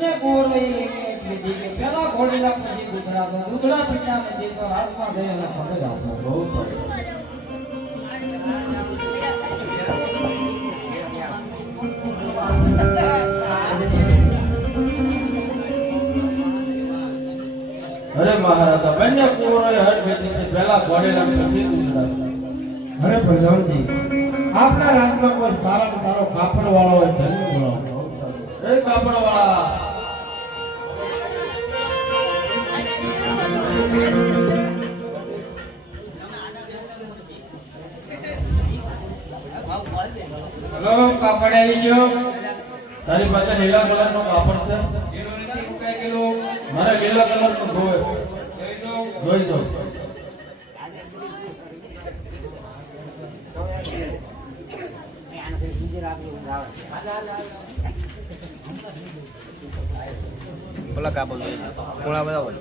બંને કોરે કીધી કે પેલા ઘોડીલા પછી દૂધડા તો દૂધડા પીતા નથી તો હાથમાં ગયેલા પકડ આપો બહુ સરસ અરે મહારાજા બંને કોરે હર બેટી છે પેલા ઘોડીલા પછી દૂધડા અરે પ્રધાનજી આપના રાજમાં કોઈ સારામાં સારો કાપડ વાળો હોય ધન્ય બોલાવો એ કાપડ વાળા હલો કાપડ આવી ગયો તારી પાસે લીલા કલર નો કાપડ છે એનો નથી મુકાઈ ગયેલો મારે લીલા કલર નો જોવે જોઈ દો બોલા કાપડ થોડા બધા બોલ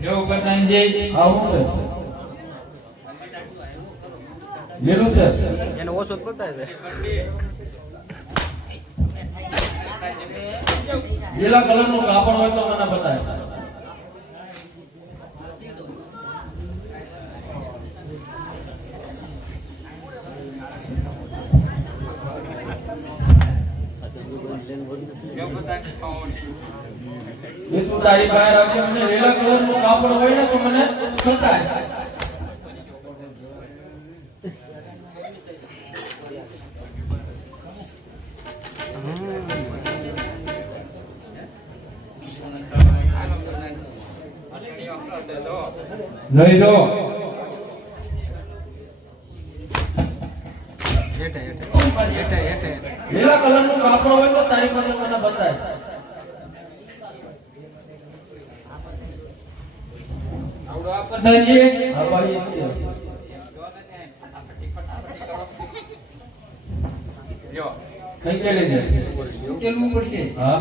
જો પ્રધાનજી આવું છે લીલું છે એને ઓછો પડતા છે લીલા કલર નું કાપડ હોય તો મને બતાય એ તું તારી પાસે રાખજે મને લીલા કલર નું કાપડ હોય ને તો મને બતાય લઈ દો લીલા કલર નું કાપડ હોય તો તારી પાસે મને બતાય પ્રધાનજી હા ભાઈ કઈ કે લઈ જાય ઉકેલવું પડશે હા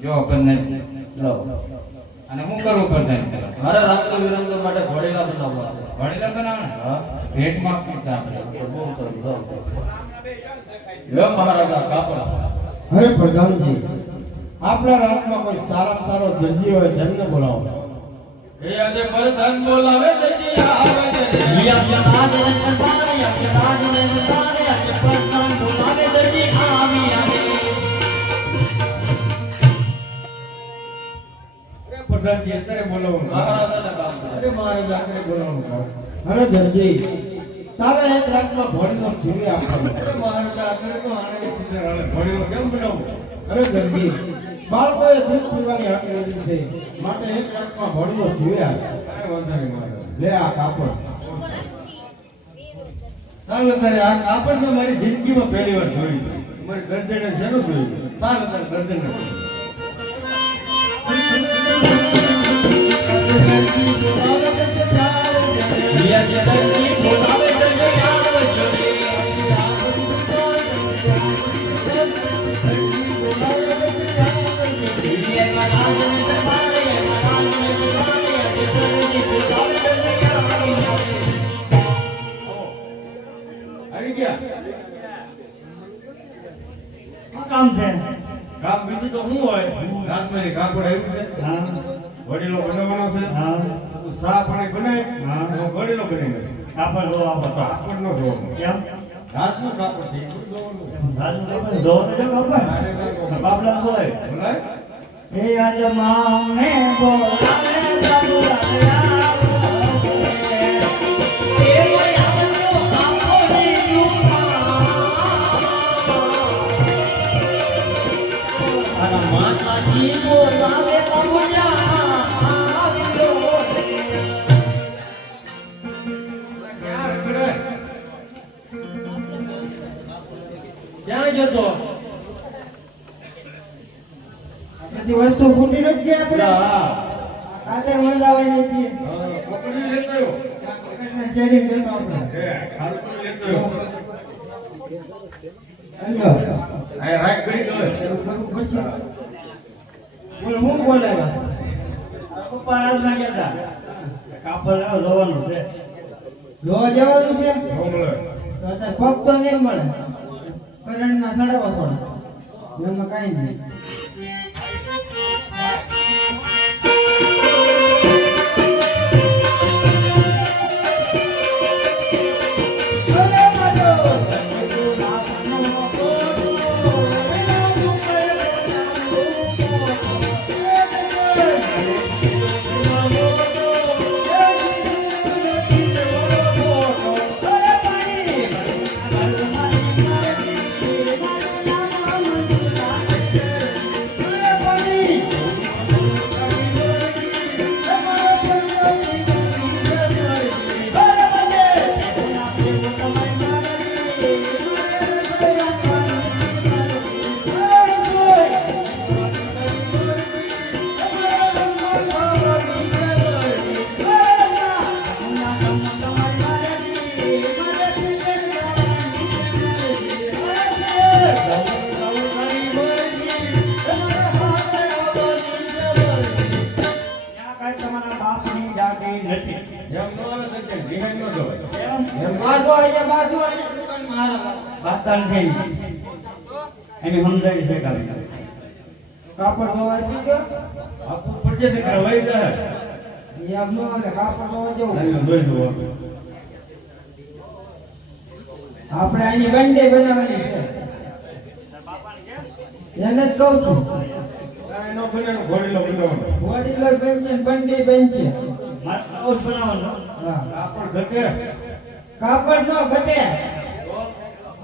જો પ્રધાનજી લો અને હું કરું પ્રધાનજી મારા રામતો વિરંગો માટે ઘોડેલા બનાવવા છે વડીલા બનાવણા હા ભેટમાં આપીશ આપણે તો બહુ સારું લો મહારાજા કાપડ અરે પ્રધાનજી આપના રાજમાં કોઈ સારામાં સારો દરજી હોય તેમને બોલાવો એ આજે પરધન બોલાવે દજી આવે છે પ્રધાનજી અત્યારે બોલાવો મહારાજાને કામ કરે અરે મહારાજા અત્યારે બોલાવો અરે દરજી તારે એક રાજમાં ઘોડીનો સીવી આપવાનો અરે મહારાજા અત્યારે તો આને સીધે રાણે ઘોડીનો કેમ બનાવું અરે દરજી બાળકોએ દૂધ પીવાની હક લીધી છે માટે એક રાજમાં ઘોડીનો સીવી આપે અરે વાંધો નહીં મહારાજા લે આ કાપડ સારું અત્યારે આ કાપડ મેં મારી જિંદગીમાં પહેલી વાર જોયું છે મારી દર્જને શેનું જોયું સારું અત્યારે દર્જને આવી ગયા કામ છે કામ બીજું તો શું હોય રાતમાં કાપડ આવ્યું છે વડીલો બનાવવાનો છે સા પાણી બનાય વડીલો બનાવી કાપડ લો આપો કાપડ નો ધોવો કેમ રાતનું કાપડ છે એટલું ધોવાનું જો બાબલા બોય બોલાય એ આજ મામને બોલાવે માતાજી બોલાવે ક્યાં જતો બધી વસ્તુ ફૂટી નથી ગયા આપણે કાતે મળાવાની હતી પકડી લેતો આવ્યો કૃષ્ણ શેરી બેઠો આપણે ખારું કરી લેતો આવ્યો અલ્યો આ રાખ કરી દો બોલ હું બોલાવ્યા પપ્પા આજના કહેતા કાપડ લાવો જોવાનું છે જોવા જવાનું છે હોમલે તો અત્યારે પગ તો નહીં મળે કરંટના સડાવવા પડે એમાં કાંઈ નહીં ત્યાં કાંઈ તમારા બાપની જાગી નથી એમ નો આવે તો કે વિહાઈ નો જવાય એમ બાજુ અહીંયા બાજુ અહીંયા દુકાનમાં હારા વાતાન થઈ એની સમજાવી શકાય કાપડ ધોવા થઈ ગયો આપું પડશે ને કે વઈ જાય એમ નો આવે કાપડ ધોવા જવું આને જોઈ જુઓ આપણે આની બંડે બનાવવાની છે એને જ કહું છું કાંઈ નો બને ને ઘોડીલો બનાવવાનો બોડીલર બેન છે બંડે બેન છે મારે હાઉસ બનાવવાનો હા કાપડ ઘટે કાપડ નો ઘટે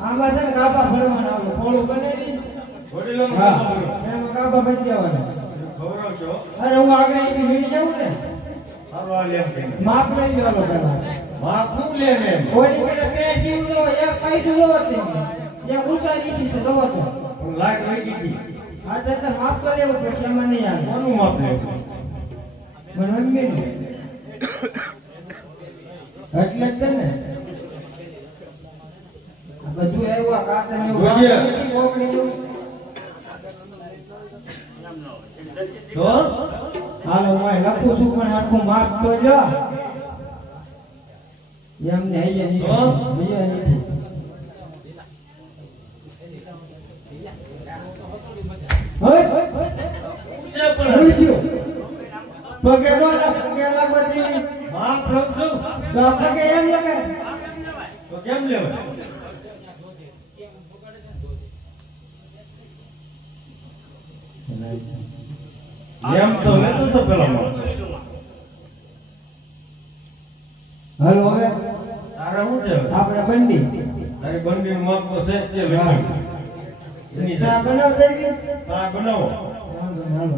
આમાં છે ને કાપા ભરવાના આવે ફોડું બનાવી ઘોડીલો નો હા બનાવવાનો એમાં કાપા ભરી દેવાના ખવડાવશો અરે હું આગળ એની વીડી જાઉં ને સારું આ લે એમ કહીને. માપ લઈ લેવાનો પેલા માપ નું લે ને એમ. કોઈની પેલા પેટ જેવું જો એક પૈસું જોવો તે એક ઉસારી છે જોવો તો પણ લાઈટ વહી ગઈ હતી. આ તો માપ તો લેવું પડશે એમાં નહીં આવે કોનું માપ લેવું? મને મમ્મી નું એટલે જ છે ને આ બધું એવું આ કાતર ને એવું જોઈએ. કોકડીનું. તો હાલો હું લખું છું પણ આખું માપ તો જો એમને અહીંયા નહીં તો? અહીંયા નથી પગે નો પગે લાગવાથી માપ લઉં છું તો પગે એમ લાગે તો કેમ લેવાય? એમ તો લેતો તો પેલો માપ. હાલો હવે તારે શું છે હવે? આપણે બંડી તારી બંડીનું માપ તો છે જ તે લખ્યું. એની ચા સાથે બનાવ દેવી ચા બનાવો. હાલો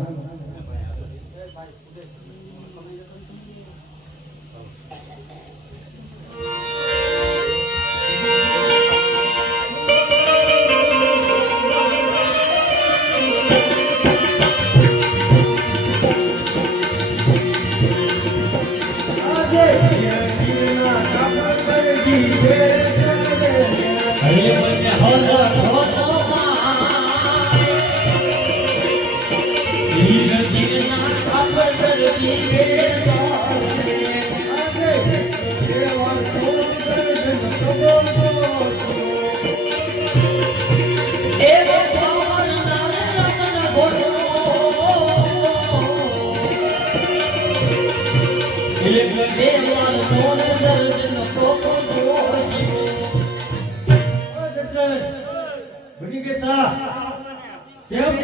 બની ગઈ ચા? કેમ?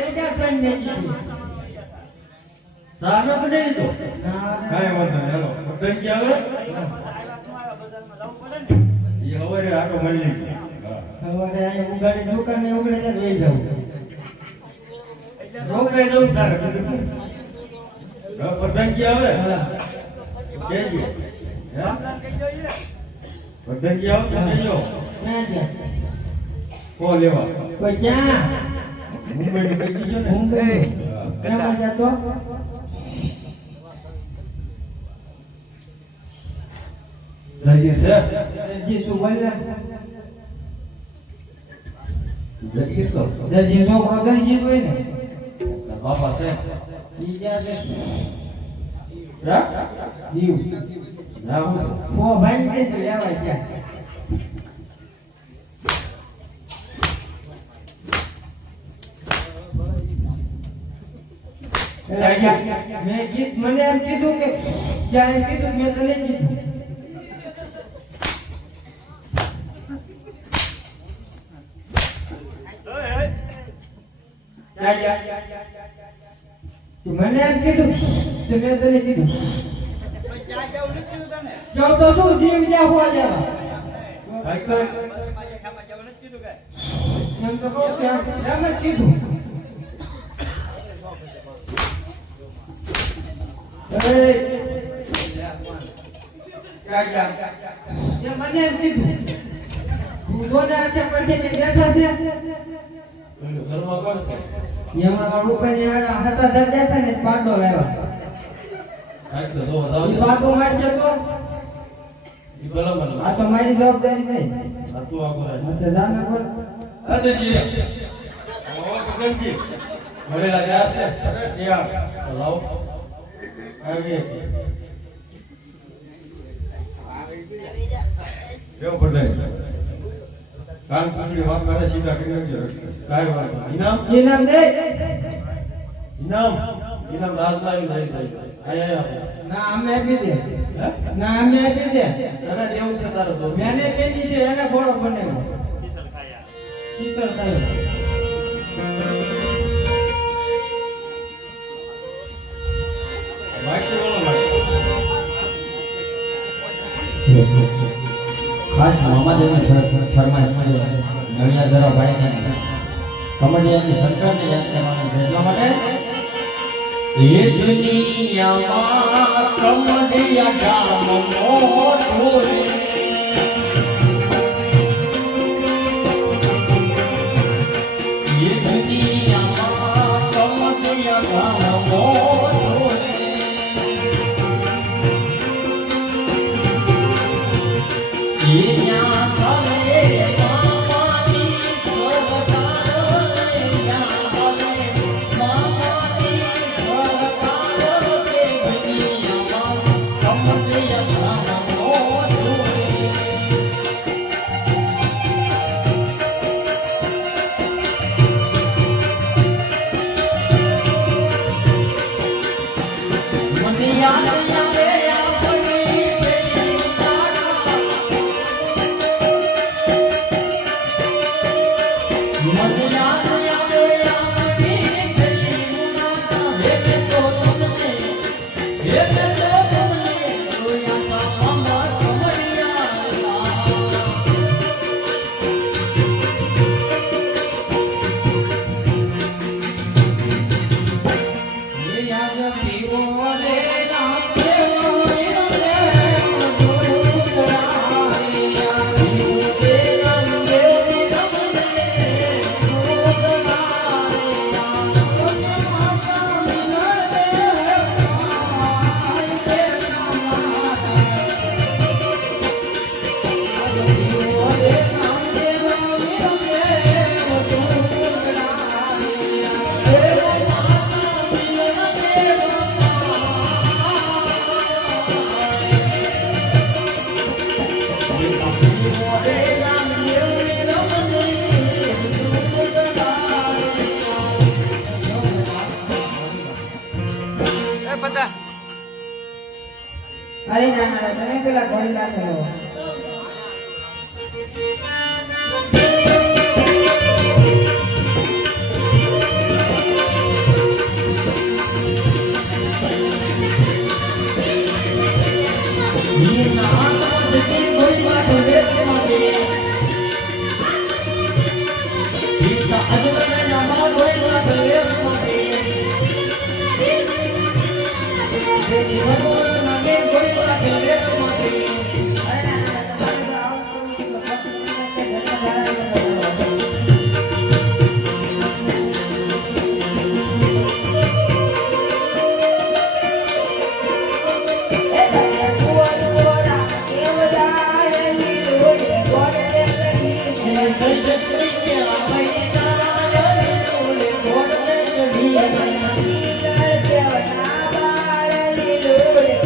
ચા ન બની તો? કાંઈ વાંધો નહીં, હાલો. પતંગ ક્યાં આવે? ઈ હવારે આટો મળી લીધો. હા. સવારે અહીંયા ઉગાડી દુકાને ઉગડે છે લઈ જાઉં રોકાઈ જવું તારે બીજું શું? હવે પતંગ ક્યાં આવે? હા કહેજો. હે? પતંગ ક્યાં આવે? તો કહેજો. ક્યાં છે કો લેવા? કોઈ ક્યાં મુંબઈનું કહી દીજો ને. મુંબઈ હા. ક્યાં જતો લઈ છે દરજી શું બોલ્યા લખી તો દરજી છોકરો દરજી હોય ને બાપા છે ઈ ક્યાં છે દીવ ના હું ઓ ભાઈ ને તો લેવા ગયા મેં ગીત મને એમ કીધું કે ક્યાં એમ કીધું મેં તને કીધું મને એમ કીધું કે મેં તને કીધું જાવ તો શું જીવ જ્યાં હોવા જવા ભાઈ તો એમ તો કહું કે એમ જ કીધું મને એમ કીધું ભૂગોના હાથે પડશે કે બેઠા છે ઘરમાં કોણ છે? એમાં રૂપિયાની હાથા ધર દેતા ને પાડો લાવ્યા ભાઈ તો જો જાવ ઈ પાડો મારશે તો ઈ બરાબર આ તો મારી જવાબદારી નહીં આ તું આગળ આય. આ તો જાના પર અદજી ગગનજી મળેલા ગયા છે અરે ત્યાં તો લાવો આવી કેવો બધાય કાન પૂછડી વાત કરે સીધા કરી નાખજો કાઈ વાત નહીં. ઇનામ ઇનામ દે ઇનામ ઇનામ રાજભાઈ લઈ ગઈ આયા ના અમે આપી દે હે ના અમે આપી દે તને દેવું છે તારો તો મેને પેટી છે એને ઘોડો બનાવ્યો કિશોર ખાયો બાકી બોલો લાગે ખાસ મામાદેવની ફરમાઈશ છે નળિયાદરા ભાઈને કમડિયાની સરકારને યાદ કરવાનું છે એટલા માટે એ દુનિયામાં કમડિયા ગામ મોટું રે એ દુનિયામાં કમડિયા ગામ મોટું રે અરે ના ના તમે પેલા ઘોડીલા કરો Thank you.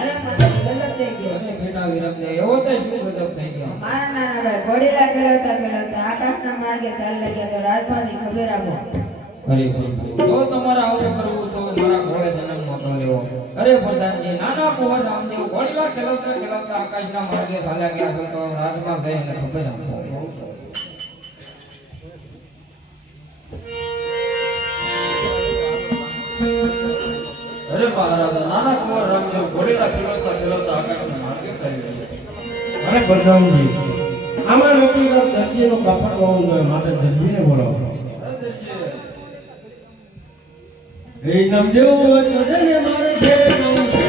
અરે મતલબ ગલત થઈ ગયો. અને બેટા વિરમને એવો તો શું ગજબ થઈ ગયો મારા નાના ભાઈ ઘોડીલા ખેલવતા આકાશના માર્ગે ચાલ લાગ્યા તો રાજમાંથી ખબર આપો. અરે પ્રભુ, જો તમારે આવું કરવું તો મારા ઘોડે જન્મ નહોતો લેવો. અરે પ્રધાનજી, નાના કુંવર રામદેવ ઘોડીલા ખેલવતા આકાશના માર્ગે ચાલ્યા ગયા છે તો રાજમાં ગઈ અને ખબર આપો. અરે મહારાજા નાના કુંવર રામદેવ ઘોડીલા ખેલવતા આકાશના માર્ગે ચાલી રહ્યા. અરે પ્રધાનજી આમાં નક્કી કર દરજીનું કપટ હોવું જોઈએ માટે દરજીને બોલાવો. અરે દરજી, એ નામ જેવું હોય તો જઈને મારે ઘેર જવું છે.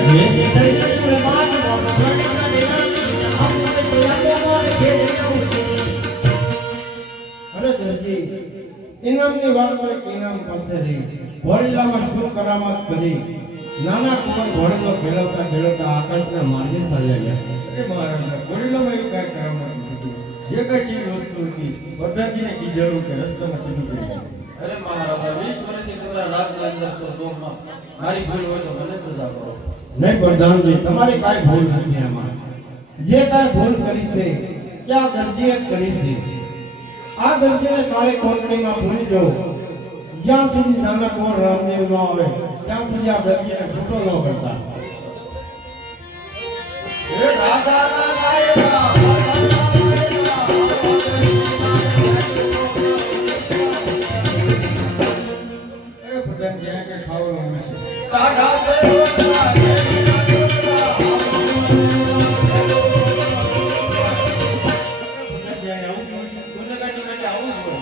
અરે દરજી ઇનામની વાત હોય ઇનામ પાસે રહી ઘોડીલામાં શું કરામત કરી નાના કુંવર ઘોડીલો ખેલવતા આકાશના માર્ગે ચાલ્યા ગયા. એ મહારાજા ઘોડીલામાં એવું કાંઈ કરામત નથી. જે કઈ ચીજ વસ્તુ હતી બધાજીને કીધેલું કે રસ્તામાં કીધું કે અરે મહારાજા 20 વર્ષથી તમારા રાજની અંદર છો તો મારી ભૂલ હોય તો મને સજા કરો. નહીં પ્રધાનજી તમારી કાંઈ ભૂલ નથી આમાં. જે કાંઈ ભૂલ કરી છે ત્યાં દરજીએ જ કરી છે. આ દરજીને કાળી કોટડીમાં ભૂલી જાઓ. જ્યાં સુધી નાના કુંવર રામદેવ ન આવે ત્યાં સુધી આ દરજીને છૂટો ન કરતા. એ રાજાના નાયકા અરે પ્રધાનજી આ કઈ ખાવાનું નથી. રાજા જયવંતના પ્રધાનજી આ આવું કેવું છે? તુને કઈ આવું જ હોય.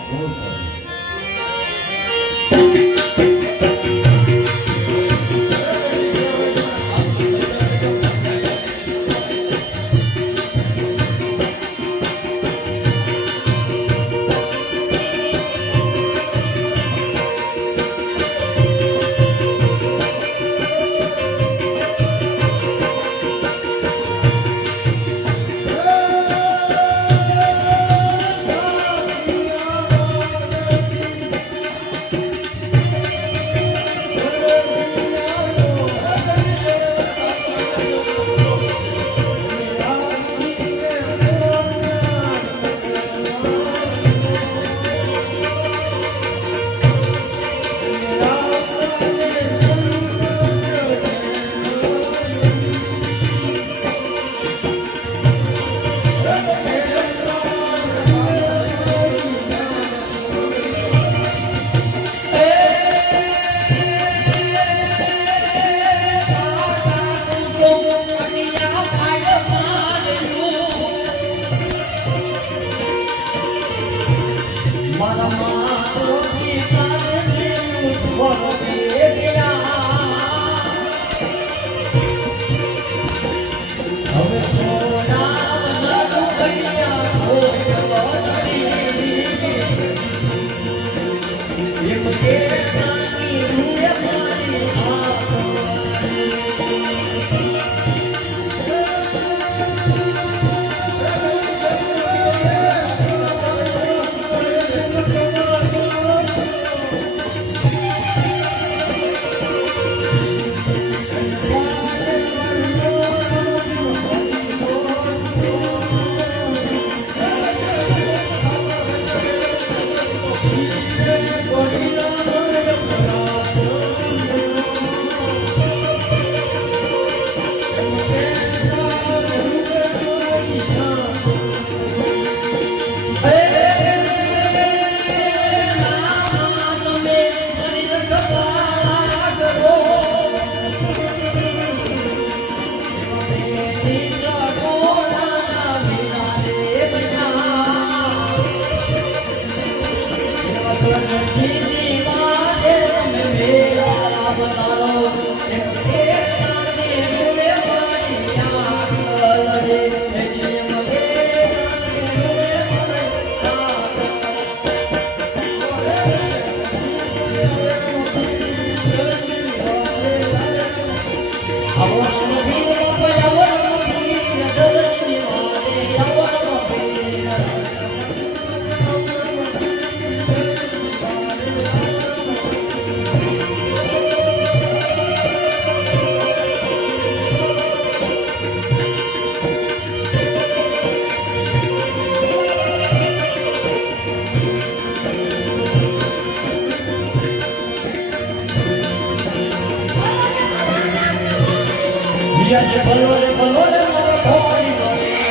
યજ ભલો રે મારો ભોળી વળી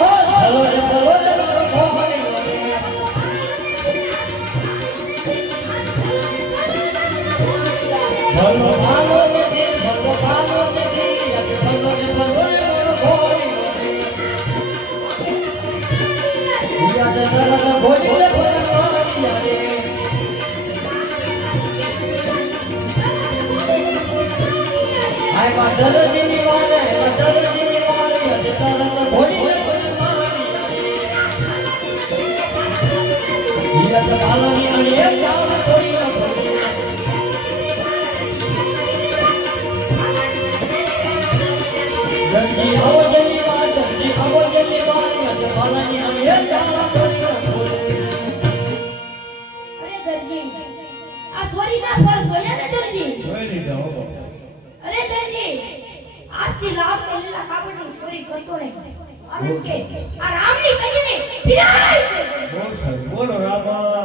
ઓ ભલો રે મારો ભોળી વળી ભલો ભાલો નથી યજ ભલો રે મારો ભોળી વળી યજ તરત ભોળી રે ભલવાળી રે આય દરજીની વાલે યજ તરત ભોળી રે ભલવાળી રે યજ ભાલાની અણીએ ચાલ છોડી ન ભોળી દરજી આવો જલ્દી વાર યજ ભાલાની અણીએ ચાલ છોડી ન ભોળી અરે દરજી આ સ્વરીના ફળ જોયા ને દરજી જોઈ લીધા હો અરે દરજી આજથી લાભ કે લીલા કાપડની ચોરી કરતો નહીં કારણ કે આ રામની સૈયને પીરાય છે બહુ સારું બોલો રામા